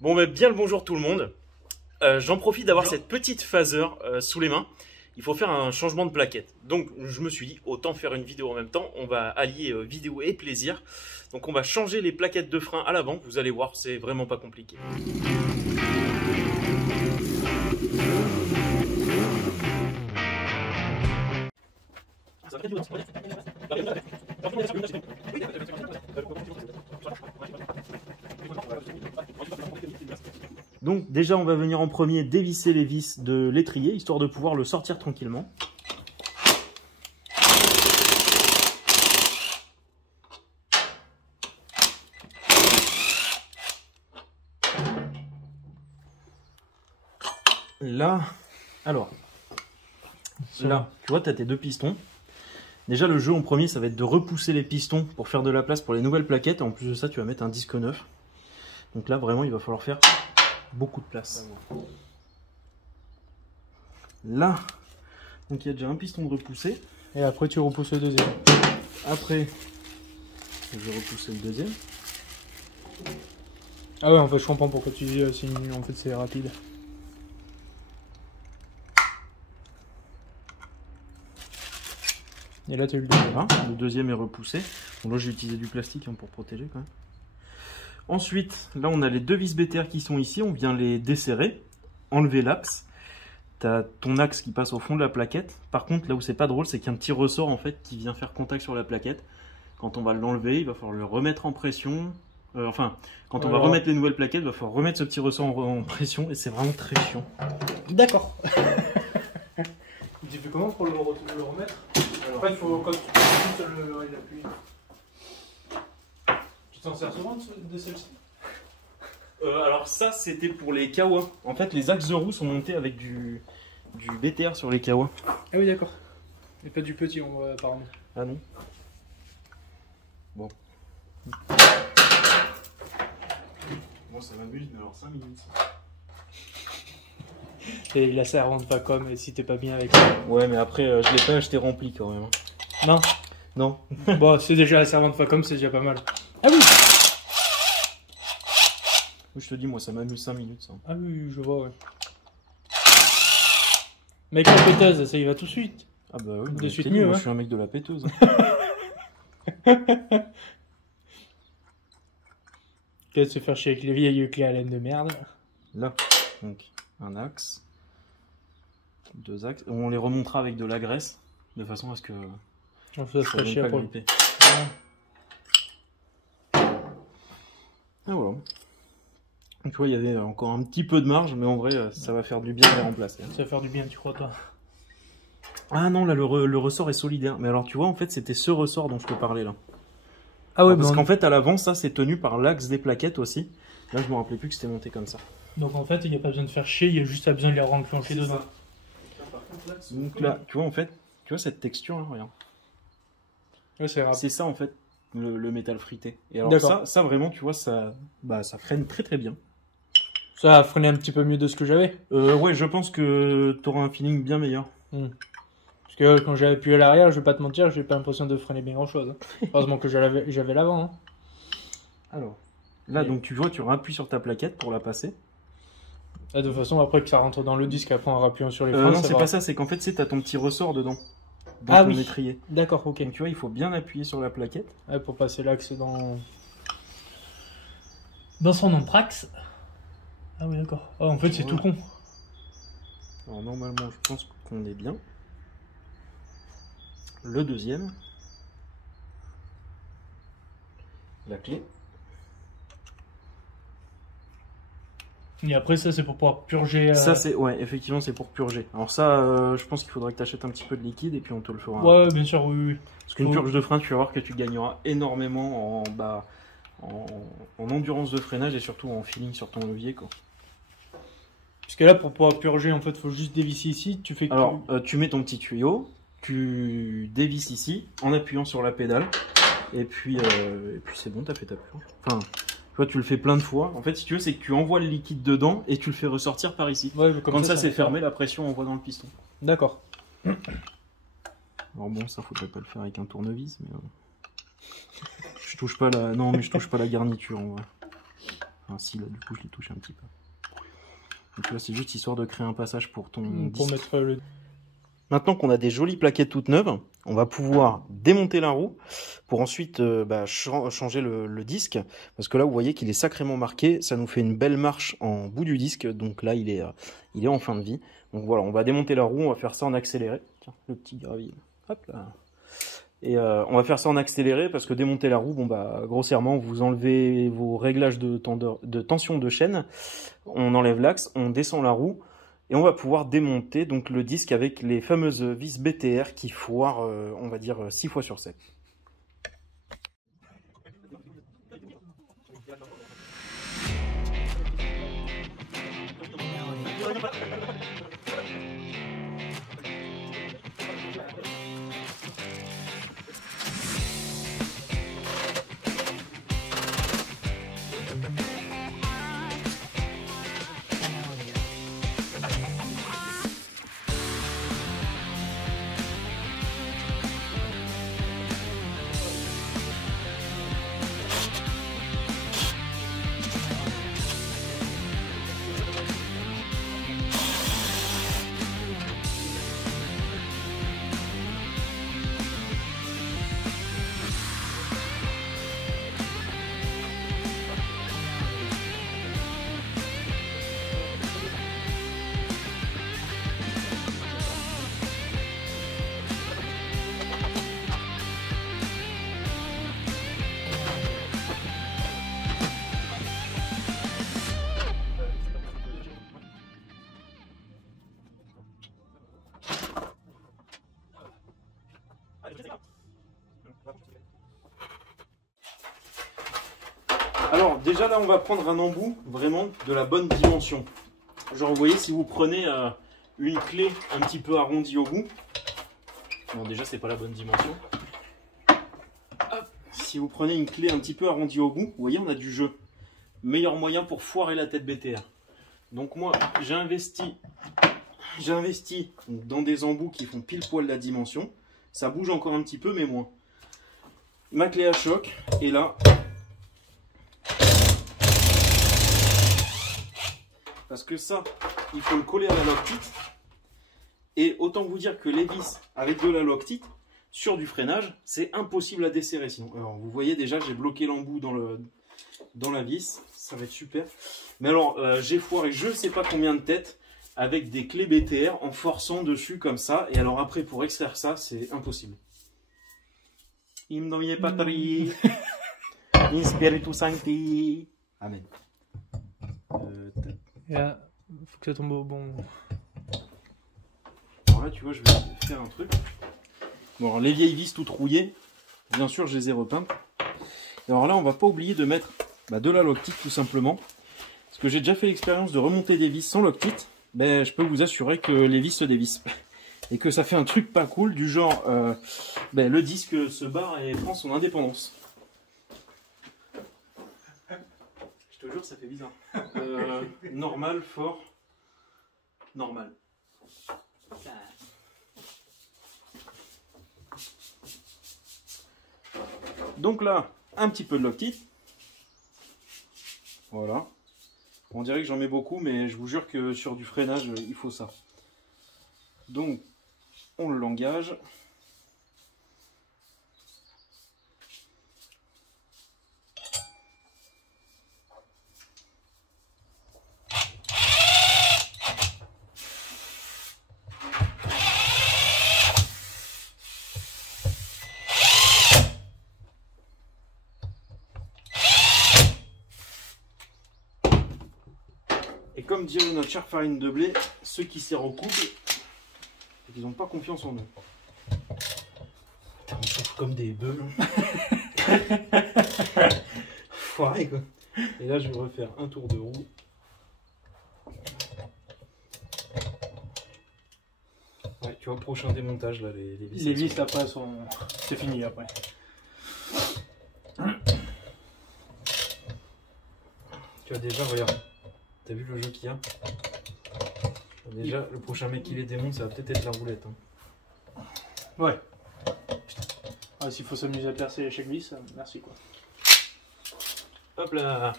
Bon, bah, bien le bonjour tout le monde. J'en profite d'avoir cette petite phaser sous les mains. Il faut faire un changement de plaquette. Donc, je me suis dit, autant faire une vidéo en même temps. On va allier vidéo et plaisir. Donc, on va changer les plaquettes de frein à l'avant. Vous allez voir, c'est vraiment pas compliqué. Donc déjà on va venir en premier dévisser les vis de l'étrier, histoire de pouvoir le sortir tranquillement. Là, alors, là, tu vois, tu as tes deux pistons. Déjà le jeu en premier, ça va être de repousser les pistons pour faire de la place pour les nouvelles plaquettes. Et en plus de ça, tu vas mettre un disque neuf. Donc là, vraiment, il va falloir faire beaucoup de place. Là, donc il y a déjà un piston de repoussé. Et après tu repousses le deuxième. Après, je vais repousser le deuxième. Ah ouais, en fait je comprends pourquoi tu dis en fait c'est rapide. Et là tu as eu le deuxième. Voilà, le deuxième est repoussé. Bon, là j'ai utilisé du plastique hein, pour protéger quand même. Ensuite, là on a les deux vis BTR qui sont ici, on vient les desserrer, enlever l'axe. Tu as ton axe qui passe au fond de la plaquette. Par contre, là où c'est pas drôle, c'est qu'il y a un petit ressort en fait qui vient faire contact sur la plaquette. Quand on va l'enlever, il va falloir le remettre en pression. Quand on va remettre les nouvelles plaquettes, il va falloir remettre ce petit ressort en pression et c'est vraiment très chiant. D'accord. Tu fais comment pour le remettre? En fait, il faut quand tu pousses l'appui. Tu t'en sers souvent de celle-ci? Alors ça, c'était pour les Kawa. En fait, les axes de roue sont montés avec du BTR sur les Kawa. Ah oui, d'accord. Et pas du petit, on voit apparemment. Ah non. Bon. Moi, ça m'amuse, mais alors 5 minutes. Et la servante pas comme si t'es pas bien avec ça. Ouais, mais après, je l'ai pas acheté rempli quand même. Non. Non. Bon, c'est déjà la servante pas comme, c'est déjà pas mal. Ah oui. Je te dis, moi, ça m'amuse 5 minutes. Ça. Ah oui, je vois, ouais. Mec, la péteuse, ça y va tout de suite. Ah bah oui, de suite mieux, moi, hein. je suis un mec de la péteuse. Qu'est-ce que se faire chier avec les vieilles clés à laine de merde. Là, donc, un axe. Deux axes. On les remontera avec de la graisse, de façon à ce que ça se ça fait chier pas pour gripper. Ah voilà. Donc, tu vois, il y avait encore un petit peu de marge, mais en vrai, ça va faire du bien de les remplacer. Ça va faire du bien, tu crois, toi? Ah non, là, le ressort est solidaire. Mais alors, tu vois, en fait, c'était ce ressort dont je te parlais, là. Ah ouais, parce qu'en fait, à l'avant, ça, c'est tenu par l'axe des plaquettes aussi. Là, je me rappelais plus que c'était monté comme ça. Donc, en fait, il n'y a pas besoin de faire chier, il y a juste besoin de les renclencher dedans. Donc là, tu vois, en fait, tu vois cette texture, là, regarde. Ouais, c'est rare. C'est ça, en fait, le métal frité. Et alors, ça, vraiment, tu vois, ça freine très très bien. Ça a freiné un petit peu mieux de ce que j'avais. Ouais, je pense que tu auras un feeling bien meilleur. Parce que quand j'ai appuyé à l'arrière, je vais pas te mentir, j'ai pas l'impression de freiner bien grand chose. Heureusement que j'avais l'avant. Hein. Alors, là, donc tu vois, tu appuies sur ta plaquette pour la passer. Et de toute façon, après que ça rentre dans le disque, après en appuyant sur les freins. Non, c'est pas ça, c'est qu'en fait, tu as ton petit ressort dedans. Dans ton étrier. D'accord, ok. Donc tu vois, il faut bien appuyer sur la plaquette. Ouais, pour passer l'axe dans son amprax. Ah oui, d'accord. Ah, en fait, c'est tout con. Alors normalement, je pense qu'on est bien. Le deuxième. La clé. Et après, ça, c'est pour pouvoir purger. Ça, c'est. Ouais, effectivement, c'est pour purger. Alors, ça, je pense qu'il faudrait que tu achètes un petit peu de liquide et puis on te le fera. Ouais, bien sûr, oui. Parce qu'une purge de frein, tu vas voir que tu gagneras énormément en endurance de freinage et surtout en feeling sur ton levier, quoi. Parce que là, pour pouvoir purger, en fait, il faut juste dévisser ici. Tu fais. Alors, tu mets ton petit tuyau, tu dévisses ici en appuyant sur la pédale et puis c'est bon, t'as fait ta purge. Enfin. Tu vois, tu le fais plein de fois. En fait, si tu veux, c'est que tu envoies le liquide dedans et tu le fais ressortir par ici. Ouais, comme ça c'est fermé, la pression envoie dans le piston. D'accord. Alors bon, ça faudrait pas le faire avec un tournevis, mais je touche pas la. Non, mais je touche pas la garniture en vrai. Enfin, si, là, du coup, je l'ai touché un petit peu. Donc là, c'est juste histoire de créer un passage pour ton Pour disque. mettre le... Maintenant qu'on a des jolies plaquettes toutes neuves, on va pouvoir démonter la roue pour ensuite changer le disque. Parce que là, vous voyez qu'il est sacrément marqué. Ça nous fait une belle marche en bout du disque. Donc là, il est en fin de vie. Donc voilà, on va démonter la roue. On va faire ça en accéléré. Tiens, le petit gravier. Hop là. Et on va faire ça en accéléré parce que démonter la roue, bon bah grossièrement, vous enlevez vos réglages de tension de chaîne. On enlève l'axe, on descend la roue. Et on va pouvoir démonter donc le disque avec les fameuses vis BTR qui foirent, on va dire, 6 fois sur 7. Alors déjà là on va prendre un embout vraiment de la bonne dimension. Genre vous voyez si vous prenez une clé un petit peu arrondie au bout. Bon déjà c'est pas la bonne dimension. Hop. Si vous prenez une clé un petit peu arrondie au bout, vous voyez on a du jeu. Meilleur moyen pour foirer la tête BTR. Donc moi j'ai investi dans des embouts qui font pile poil la dimension. Ça bouge encore un petit peu mais moins. Ma clé à choc et là. Parce que ça, il faut le coller à la loctite. Et autant vous dire que les vis avec de la loctite, sur du freinage, c'est impossible à desserrer sinon. Alors vous voyez déjà, j'ai bloqué l'embout dans la vis. Ça va être super. Mais alors, j'ai foiré je ne sais pas combien de têtes avec des clés BTR en forçant dessus comme ça. Et alors après, pour extraire ça, c'est impossible. In nomine Patri, in Spiritus Sancti. Amen. Et là, faut que ça tombe au bon. Alors là, tu vois, je vais faire un truc. Bon, alors, les vieilles vis toutes rouillées, bien sûr, je les ai repeintes. Et alors là, on va pas oublier de mettre de la loctite, tout simplement. Parce que j'ai déjà fait l'expérience de remonter des vis sans loctite. Ben, je peux vous assurer que les vis se dévissent. Et que ça fait un truc pas cool, du genre, le disque se barre et prend son indépendance. Je te jure, ça fait bizarre. Normal, fort, normal. Donc là, un petit peu de loctite. Voilà. On dirait que j'en mets beaucoup, mais je vous jure que sur du freinage, il faut ça. Donc, on l'engage. Et comme dirait notre chère farine de blé, ceux qui s'y recoupent, ils n'ont pas confiance en eux. Putain, on chauffe comme des bœufs. Foiré quoi. Et là, je vais refaire un tour de roue. Ouais, tu vois, prochain démontage là, les vis. Les vis après sont. C'est fini après. Tu vois déjà, regarde. T'as vu le jeu qu'il y a? Déjà, le prochain mec qui les démonte, ça va peut-être être la roulette. Hein. Ouais. Ah, s'il faut s'amuser à percer chaque vis, merci quoi. Hop là.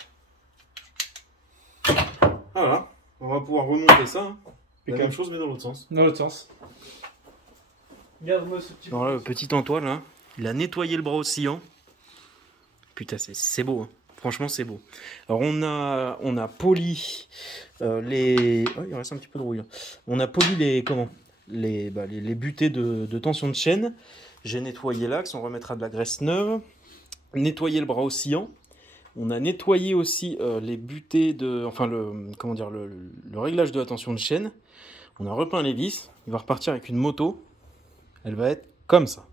Voilà, on va pouvoir remonter ça. Hein. La Impeccable. même chose mais dans l'autre sens. Dans l'autre sens. Regarde-moi ce petit. Alors là, le petit Antoine, là, il a nettoyé le bras oscillant. Putain, c'est beau. Hein. Franchement, c'est beau. Alors, on a poli les... Oh, il reste un petit peu de rouille. Là. On a poli les... Comment les butées de tension de chaîne. J'ai nettoyé l'axe. On remettra de la graisse neuve. Nettoyé le bras oscillant. On a nettoyé aussi les butées de... Enfin, le réglage de la tension de chaîne. On a repeint les vis. Il va repartir avec une moto. Elle va être comme ça.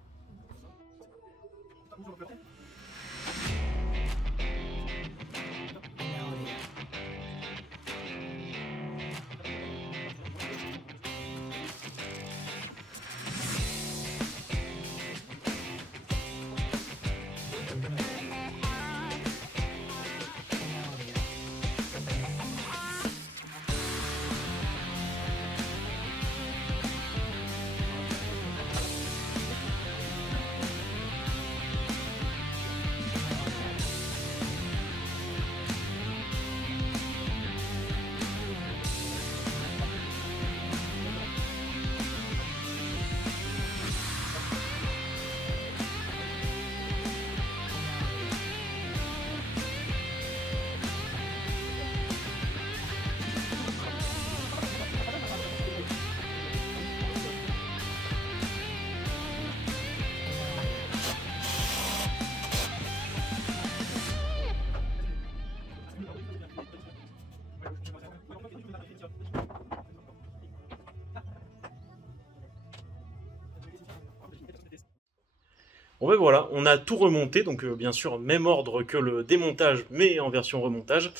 Bon ben voilà, on a tout remonté, donc bien sûr même ordre que le démontage, mais en version remontage.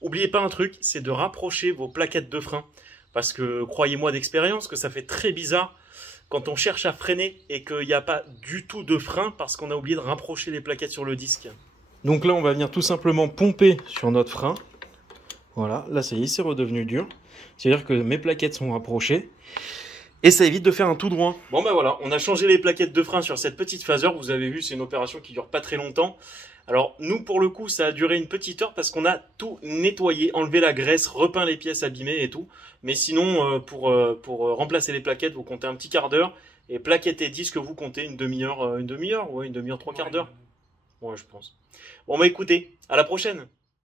Oubliez pas un truc, c'est de rapprocher vos plaquettes de frein, parce que croyez-moi d'expérience que ça fait très bizarre quand on cherche à freiner et qu'il n'y a pas du tout de frein parce qu'on a oublié de rapprocher les plaquettes sur le disque. Donc là on va venir tout simplement pomper sur notre frein. Voilà, là ça y est, c'est redevenu dur. C'est-à-dire que mes plaquettes sont rapprochées. Et ça évite de faire un tout droit. Bon ben voilà, on a changé les plaquettes de frein sur cette petite phaser. Vous avez vu, c'est une opération qui dure pas très longtemps. Alors nous, pour le coup, ça a duré une petite heure parce qu'on a tout nettoyé, enlevé la graisse, repeint les pièces abîmées et tout. Mais sinon, pour remplacer les plaquettes, vous comptez un petit quart d'heure. Et plaquettes et disques, vous comptez une demi-heure, ouais, une demi-heure, trois quarts d'heure. Ouais, je pense. Bon bah écoutez, à la prochaine.